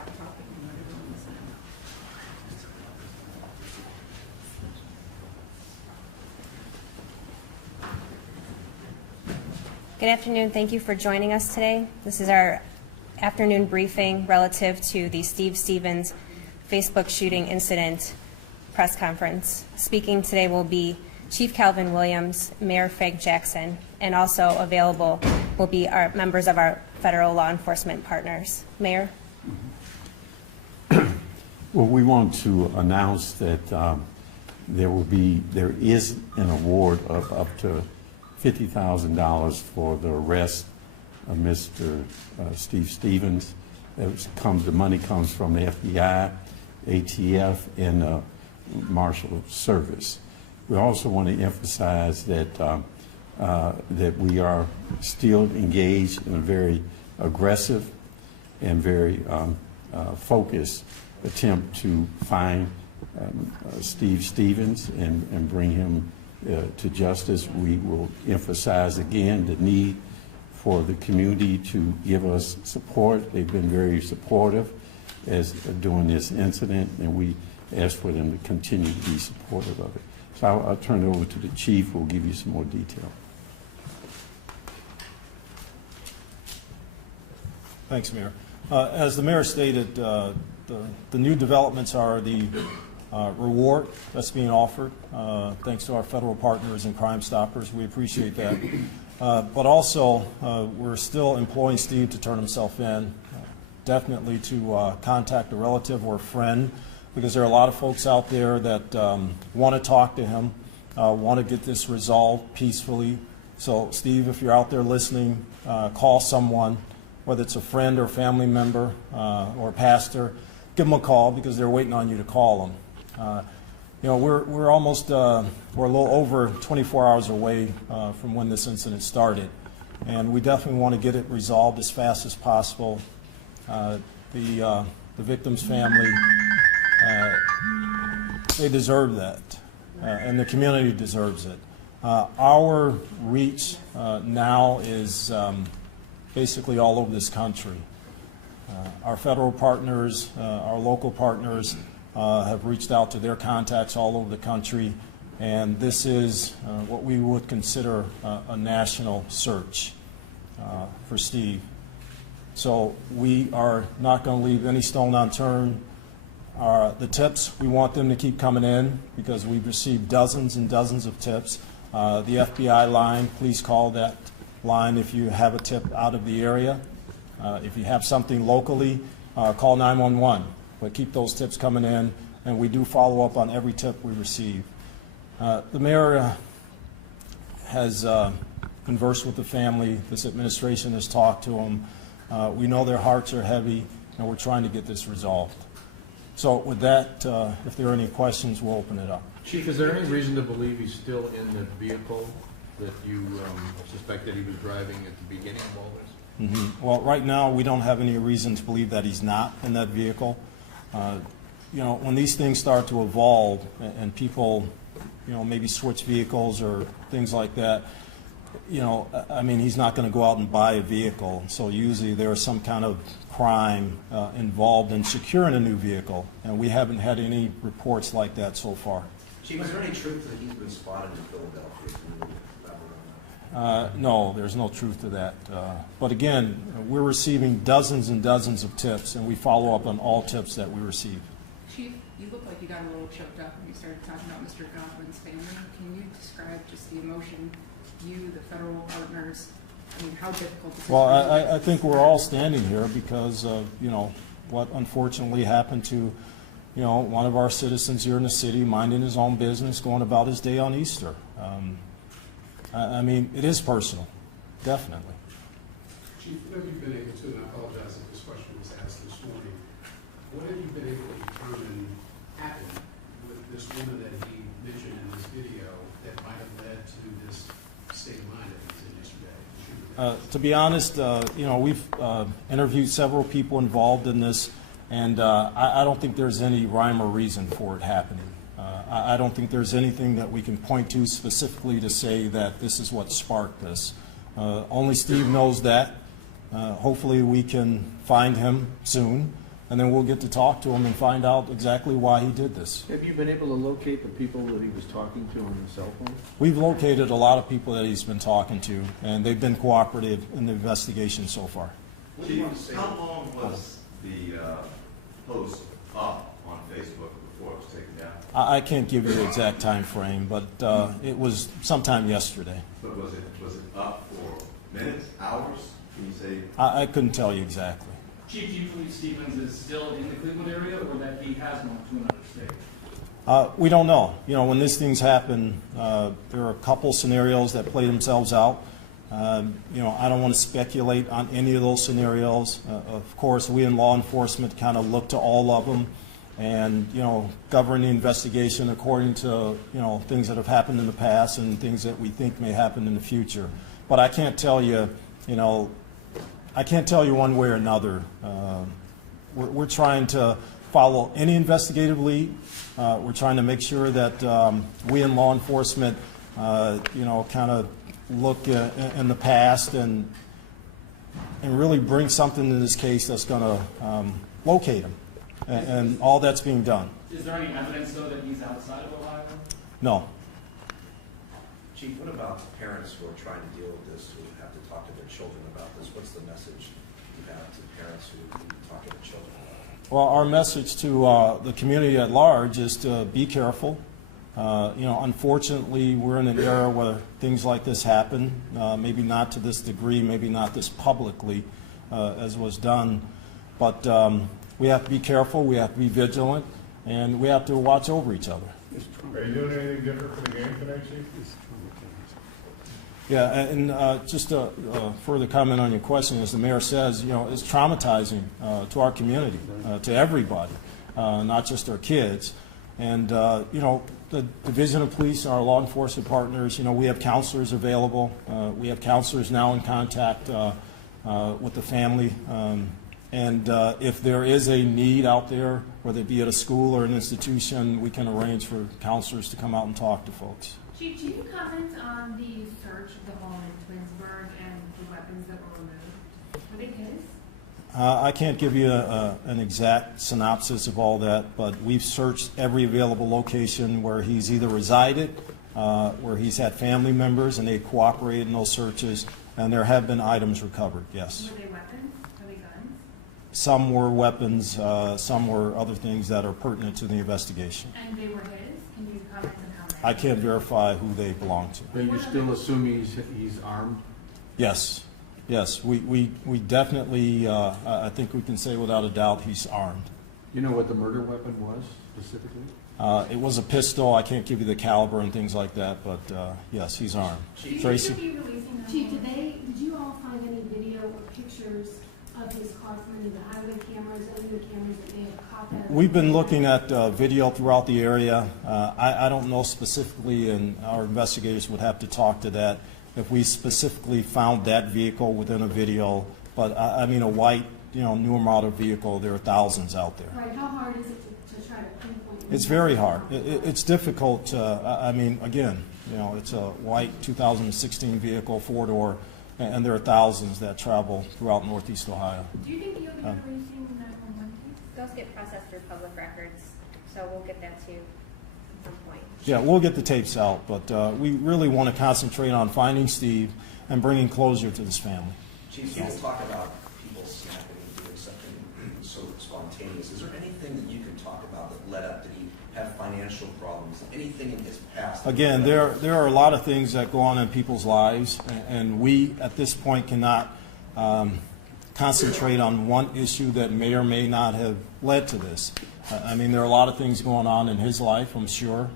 stop talking and let everyone listen. Good afternoon. Thank you for joining us today. This is our afternoon briefing relative to the Steve Stevens Facebook shooting incident press conference. Speaking today will be Chief Calvin Williams, Mayor Frank Jackson, and also available will be our members of our federal law enforcement partners. Mayor? Well, we want to announce that there is an award of up to $50,000 for the arrest of Mr. Steve Stevens. The money comes from the FBI, ATF, and the Marshals Service. We also want to emphasize that that we are still engaged in a very aggressive and very focused attempt to find Steve Stevens and bring him to justice. We will emphasize again the need for the community to give us support. They've been very supportive as during this incident, and we ask for them to continue to be supportive of it. So I'll turn it over to the chief, who will give you some more detail. Thanks, Mayor. As the mayor stated, the new developments are the reward that's being offered, thanks to our federal partners and Crime Stoppers. We appreciate that. But also, we're still employing Steve to turn himself in, definitely to contact a relative or a friend, because there are a lot of folks out there that want to talk to him, want to get this resolved peacefully. So, Steve, if you're out there listening, call someone, whether it's a friend or family member or a pastor. Give them a call, because they're waiting on you to call them. You know, we're almost we're a little over 24 hours away from when this incident started, and we definitely want to get it resolved as fast as possible. The victim's family, they deserve that, and the community deserves it. Our reach now is basically all over this country. Our federal partners, our local partners have reached out to their contacts all over the country, and this is what we would consider a national search for Steve. So we are not going to leave any stone unturned. The tips, we want them to keep coming in, because we've received dozens and dozens of tips. The FBI line, please call that line if you have a tip out of the area. If you have something locally, call 911. But keep those tips coming in, and we do follow up on every tip we receive. The mayor has conversed with the family. This administration has talked to them. We know their hearts are heavy, and we're trying to get this resolved. So with that, if there are any questions, we'll open it up. Chief, is there any reason to believe he's still in the vehicle that you suspect that he was driving at the beginning of all this? Mm-hmm. Well, right now, we don't have any reason to believe that he's not in that vehicle. You know, when these things start to evolve and people, you know, maybe switch vehicles or things like that, you know, I mean, he's not going to go out and buy a vehicle. So usually there's some kind of crime involved in securing a new vehicle, and we haven't had any reports like that so far. Chief, is there any truth that he's been spotted in Philadelphia? No, there's no truth to that. But again, we're receiving dozens and dozens of tips, and we follow up on all tips that we receive. Chief, you look like you got a little choked up when you started talking about Mr. Godwin's family. Can you describe just the emotion, you, the federal partners, I mean, how difficult is it? Well, I think we're all standing here because of, you know, what unfortunately happened to, you know, one of our citizens here in the city, minding his own business, going about his day on Easter. I mean, it is personal, definitely. Chief, what have you been able to, and I apologize if this question was asked this morning, what have you been able to determine happened with this woman that he mentioned in this video that might have led to this state of mind that he's in yesterday? To be honest, you know, we've interviewed several people involved in this, and I don't think there's any rhyme or reason for it happening. I don't think there's anything that we can point to specifically to say that this is what sparked this. Only Steve knows that. Hopefully we can find him soon, and then we'll get to talk to him and find out exactly why he did this. Have you been able to locate the people that he was talking to on the cell phone? We've located a lot of people that he's been talking to, and they've been cooperative in the investigation so far. Chief, how long was the post up on Facebook before it was taken down? I can't give you the exact time frame, but it was sometime yesterday. But was it up for minutes, hours? Can you say? I couldn't tell you exactly. Chief, do you believe Stevens is still in the Cleveland area, or that he has gone to another state? We don't know. You know, when these things happen, there are a couple scenarios that play themselves out. You know, I don't want to speculate on any of those scenarios. Of course, we in law enforcement kind of look to all of them and, you know, govern the investigation according to, you know, things that have happened in the past and things that we think may happen in the future. But I can't tell you, you know, I can't tell you one way or another. We're trying to follow any investigative lead. We're trying to make sure that we in law enforcement, you know, kind of look in the past and really bring something to this case that's going to locate him. And all that's being done. Is there any evidence, though, that he's outside of Ohio? No. Chief, what about parents who are trying to deal with this, who have to talk to their children about this? What's the message you have to parents who talk to their children about it? Well, our message to the community at large is to be careful. You know, unfortunately, we're in an era where things like this happen, maybe not to this degree, maybe not this publicly as was done, but we have to be careful, we have to be vigilant, and we have to watch over each other. Are you doing anything different for the game tonight, Chief? Yeah, and just a further comment on your question, as the mayor says, you know, it's traumatizing to our community, to everybody, not just our kids. And, you know, the Division of Police, our law enforcement partners, you know, we have counselors available. We have counselors now in contact with the family. And if there is a need out there, whether it be at a school or an institution, we can arrange for counselors to come out and talk to folks. Chief, can you comment on the search of the home in Twinsburg and the weapons that were removed? Were they his? I can't give you an exact synopsis of all that, but we've searched every available location where he's either resided, where he's had family members, and they cooperated in those searches, and there have been items recovered, yes. Were they weapons? Were they guns? Some were weapons, some were other things that are pertinent to the investigation. And they were his? Can you comment on how many? I can't verify who they belong to. Are you still assuming he's armed? Yes, yes, we definitely, I think we can say without a doubt he's armed. You know what the murder weapon was specifically? It was a pistol. I can't give you the caliber and things like that, but yes, he's armed. Tracy? Chief, did you all find any video or pictures of his car from any of the highway cameras, any of the cameras that may have caught that? We've been looking at video throughout the area. I don't know specifically, and our investigators would have to talk to that, if we specifically found that vehicle within a video. But I mean, a white, you know, newer model vehicle, there are thousands out there. Right, how hard is it to try to pinpoint? It's very hard. It's difficult. I mean, again, you know, it's a white 2016 vehicle, four-door, and there are thousands that travel throughout Northeast Ohio. Do you think you'll be releasing the 911 case? Those get processed through public records, so we'll get that to you at some point. Yeah, we'll get the tapes out, but we really want to concentrate on finding Steve and bringing closure to this family. Chief, people talk about people snapping and doing something so spontaneous. Is there anything that you can talk about that led up? Did he have financial problems? Anything in his past? Again, there are a lot of things that go on in people's lives, and we, at this point, cannot concentrate on one issue that may or may not have led to this. I mean, there are a lot of things going on in his life, I'm sure,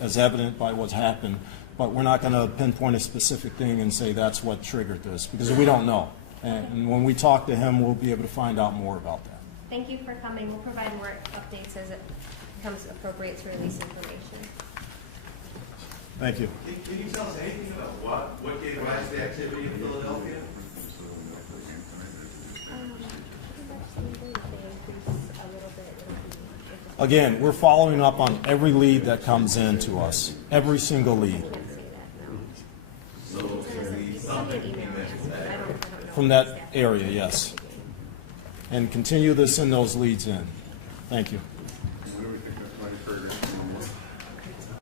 as evident by what's happened, but we're not going to pinpoint a specific thing and say that's what triggered this, because we don't know. And when we talk to him, we'll be able to find out more about that. Thank you for coming. We'll provide more updates as it becomes appropriate to release information. Thank you. Can you tell us anything about what gave rise to the activity in Philadelphia? Again, we're following up on every lead that comes in to us, every single lead. So, something From that area, yes. and continue to send those leads in. Thank you. When do we think that might occur?